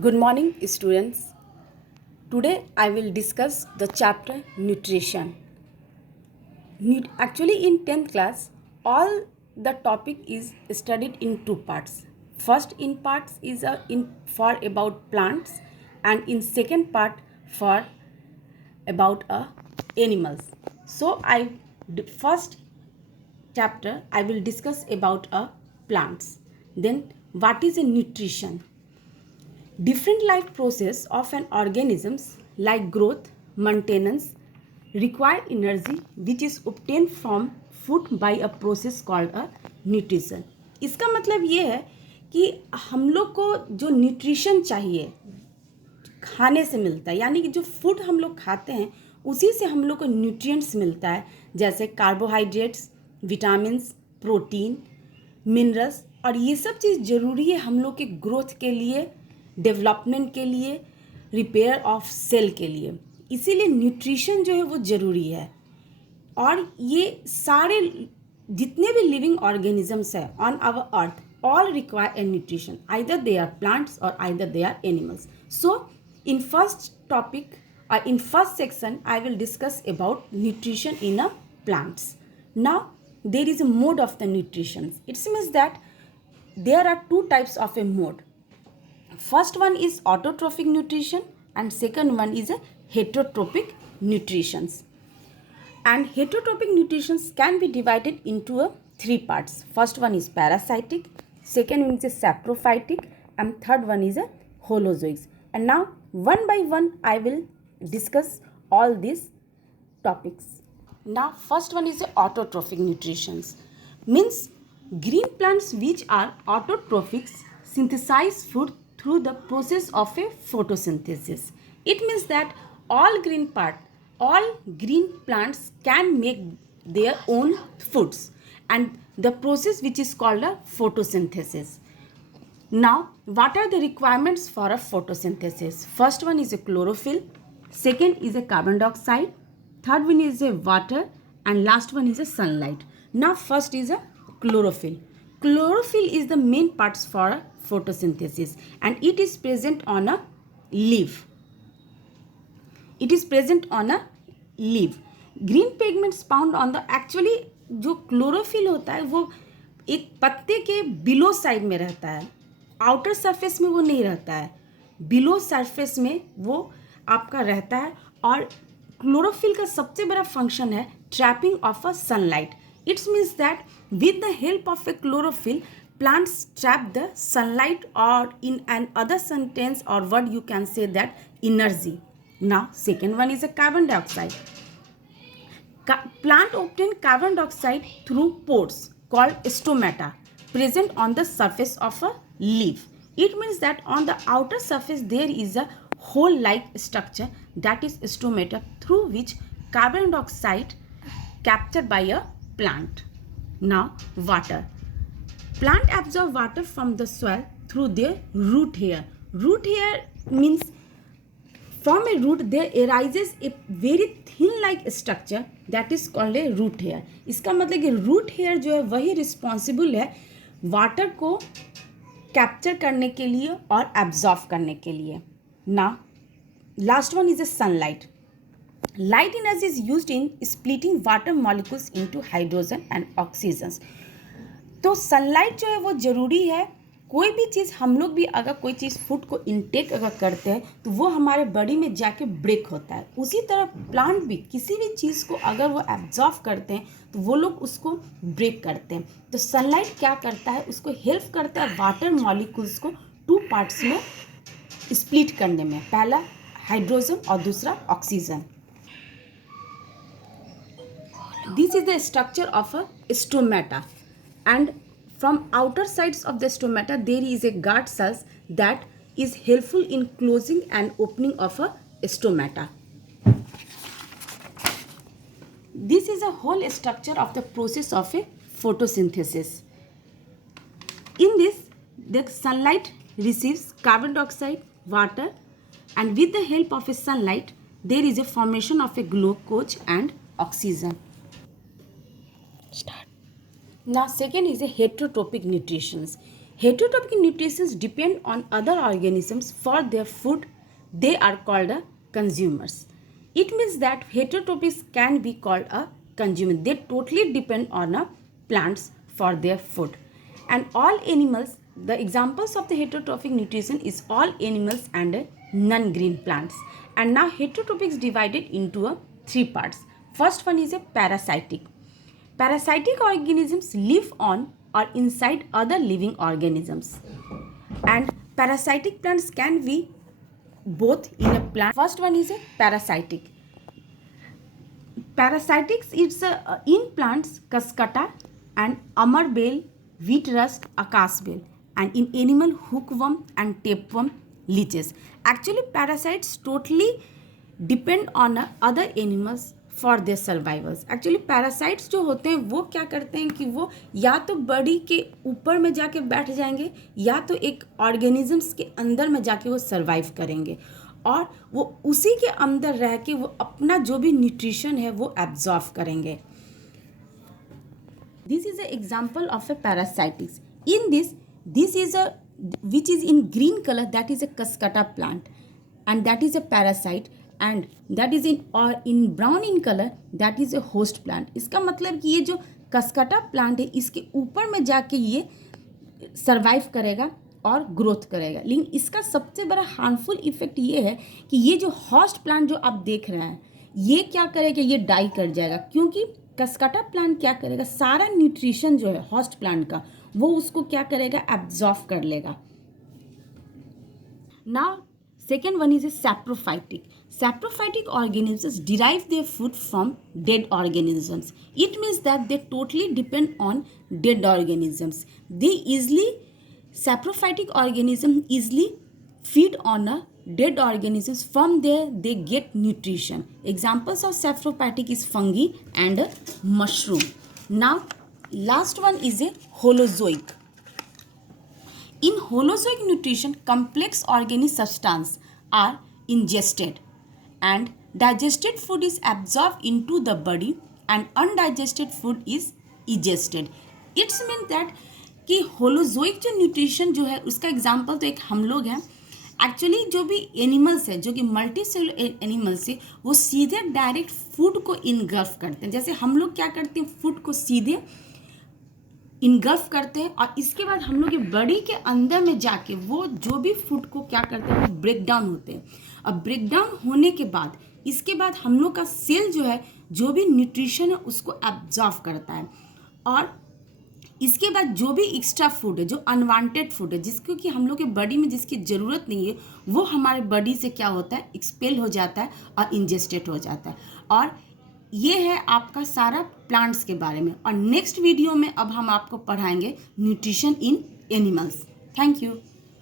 Good morning, students. Today I will discuss the chapter nutrition. Actually, in 10th class, all the topic is studied in two parts. First in parts is for about plants, and in second part for about animals. So first chapter I will discuss about plants. Then what is a nutrition? Different life process of an organisms like growth, maintenance require energy which is obtained from food by a process called a nutrition. इसका मतलब ये है कि हम लोग को जो nutrition चाहिए खाने से मिलता है, यानी कि जो फूड हम लोग खाते हैं उसी से हम लोग को न्यूट्रिएंट्स मिलता है, जैसे कार्बोहाइड्रेट्स, विटामिन्स, प्रोटीन, मिनरल्स, और ये सब चीज़ ज़रूरी है हम लोग के ग्रोथ के लिए, डेवलपमेंट के लिए, रिपेयर ऑफ सेल के लिए. इसीलिए न्यूट्रिशन जो है वो ज़रूरी है. और ये सारे जितने भी लिविंग ऑर्गेनिजम्स है on our earth all require a nutrition. Either they are plants or either they are animals. So in first topic or in first section I will discuss about nutrition in a plants. Now there is a mode of the nutrition. It means that there are two types of a mode. First one is autotrophic nutrition and second one is a heterotrophic nutrition. And heterotrophic nutrition can be divided into three parts. First one is parasitic, second one is saprophytic, and third one is a holozoic. And now one by one I will discuss all these topics. Now first one is the autotrophic nutrition. Means green plants which are autotrophics synthesize food through the process of a photosynthesis. It means that all green plants can make their own foods, and the process which is called a photosynthesis. Now what are the requirements for a photosynthesis? First one is a chlorophyll, second is a carbon dioxide, third one is a water, and last one is a sunlight. Now first is a chlorophyll. Chlorophyll is the main parts for a photosynthesis, and it is present on a leaf. It is present on a leaf. Green pigments found on the actually जो chlorophyll होता है वो एक पत्ते के below side में रहता है, आउटर सरफेस में वो नहीं रहता है, बिलो सरफेस में वो आपका रहता है. और क्लोरोफिल का सबसे बड़ा फंक्शन है trapping of a sunlight. It's means that with the help of A chlorophyll plants trap the sunlight, or in an other sentence or word you can say that energy. Now second one is a carbon dioxide. Plant obtain carbon dioxide through pores called stomata present on the surface of a leaf. It means that on the outer surface there is a hole like structure, that is stomata, through which carbon dioxide captured by a plant. Now water. Plant absorb water from the soil through their root hair. Root hair means from a root there arises a very thin like structure that is called a root hair. इसका मतलब कि root hair जो है वही responsible है water को capture करने के लिए और एब्जॉर्ब करने के लिए. Now last one is a sunlight. Light energy is used in splitting water molecules into hydrogen and oxygen. तो सनलाइट जो है वो ज़रूरी है. कोई भी चीज़ हम लोग भी अगर कोई चीज़ फूड को इनटेक अगर करते हैं तो वो हमारे बॉडी में जाके ब्रेक होता है. उसी तरह प्लांट भी किसी भी चीज़ को अगर वो एब्जॉर्व करते हैं तो वो लोग उसको ब्रेक करते हैं. तो सनलाइट क्या करता है, उसको हेल्प करता है वाटर मॉलिक्यूल्स को टू पार्ट्स में स्प्लिट करने में, पहला हाइड्रोजन और दूसरा oxygen. This is the structure of a stomata, and from outer sides of the stomata there is a guard cells that is helpful in closing and opening of a stomata. This is a whole structure of the process of a photosynthesis. In this the sunlight receives carbon dioxide, water, and with the help of a sunlight there is a formation of a glucose and oxygen. Start. Now second is a heterotrophic nutrition. Heterotrophic nutrients depend on other organisms for their food. They are called consumers. It means that heterotrophs can be called a consumer. They totally depend on plants for their food. And all animals, the examples of the heterotrophic nutrition is all animals and non-green plants. And now heterotrophic is divided into three parts. First one is a parasitic. Parasitic organisms live on or inside other living organisms. And parasitic plants can be both in a plant. First one is a parasitic. Parasitics is in plants Cuscuta and amarbale, wheat rust, acacia bale, and in animal hookworm and tapeworm, leeches. Actually parasites totally depend on other animals for their survivals. Actually parasites जो होते हैं वो क्या करते हैं कि वो या तो बॉडी के ऊपर में जाके बैठ जाएंगे या तो एक ऑर्गेनिजम्स के अंदर में जाके वो सर्वाइव करेंगे और वो उसी के अंदर रह के वो अपना जो भी न्यूट्रिशन है वो एब्जॉर्व करेंगे. This is a example of a parasitics. In this is a which is in green color, that is a Cuscuta plant and that is a parasite, and that is in brown in color, that is a host plant. इसका मतलब कि ये जो Cuscuta plant है इसके ऊपर में जाके ये सर्वाइव करेगा और ग्रोथ करेगा. लेकिन इसका सबसे बड़ा हार्मफुल इफेक्ट ये है कि ये जो होस्ट प्लांट जो आप देख रहे हैं ये क्या करेगा, ये डाई कर जाएगा. क्योंकि Cuscuta प्लांट क्या करेगा, सारा न्यूट्रिशन जो है होस्ट प्लांट का वो उसको क्या करेगा, एब्जॉर्व कर लेगा. Now second one is a saprophytic. Saprophytic organisms derive their food from dead organisms. It means that they totally depend on dead organisms. Saprophytic organisms easily feed on dead organisms. From there they get nutrition. Examples of saprophytic is fungi and mushroom. Now last one is a holozoic. In holozoic nutrition, complex organic substances are ingested and digested food is absorbed into the body and undigested food is egested. It's mean that कि holozoic जो nutrition जो है उसका example तो एक हम लोग हैं. एक्चुअली जो भी एनिमल्स है जो कि मल्टी सेलुलर एनिमल्स है वो सीधे डायरेक्ट फूड को इनगल्फ करते हैं. जैसे हम लोग क्या करते हैं, फूड को सीधे इनगल्फ करते हैं और इसके बाद हम लोग के बॉडी के अंदर में जाके वो जो भी फूड को क्या करते हैं वो ब्रेक डाउन होते हैं. अब ब्रेक डाउन होने के बाद इसके बाद हम लोग का सेल जो है जो भी न्यूट्रिशन है उसको एब्जॉर्व करता है और इसके बाद जो भी एक्स्ट्रा फूड है जो अनवांटेड फूड है जिसको कि हम लोग के बॉडी में जिसकी ज़रूरत नहीं है वो हमारे बॉडी से क्या होता है, एक्सपेल हो जाता है और इंजेस्टेड हो जाता है. और ये है आपका सारा प्लांट्स के बारे में. और नेक्स्ट वीडियो में अब हम आपको पढ़ाएंगे nutrition in animals. Thank you.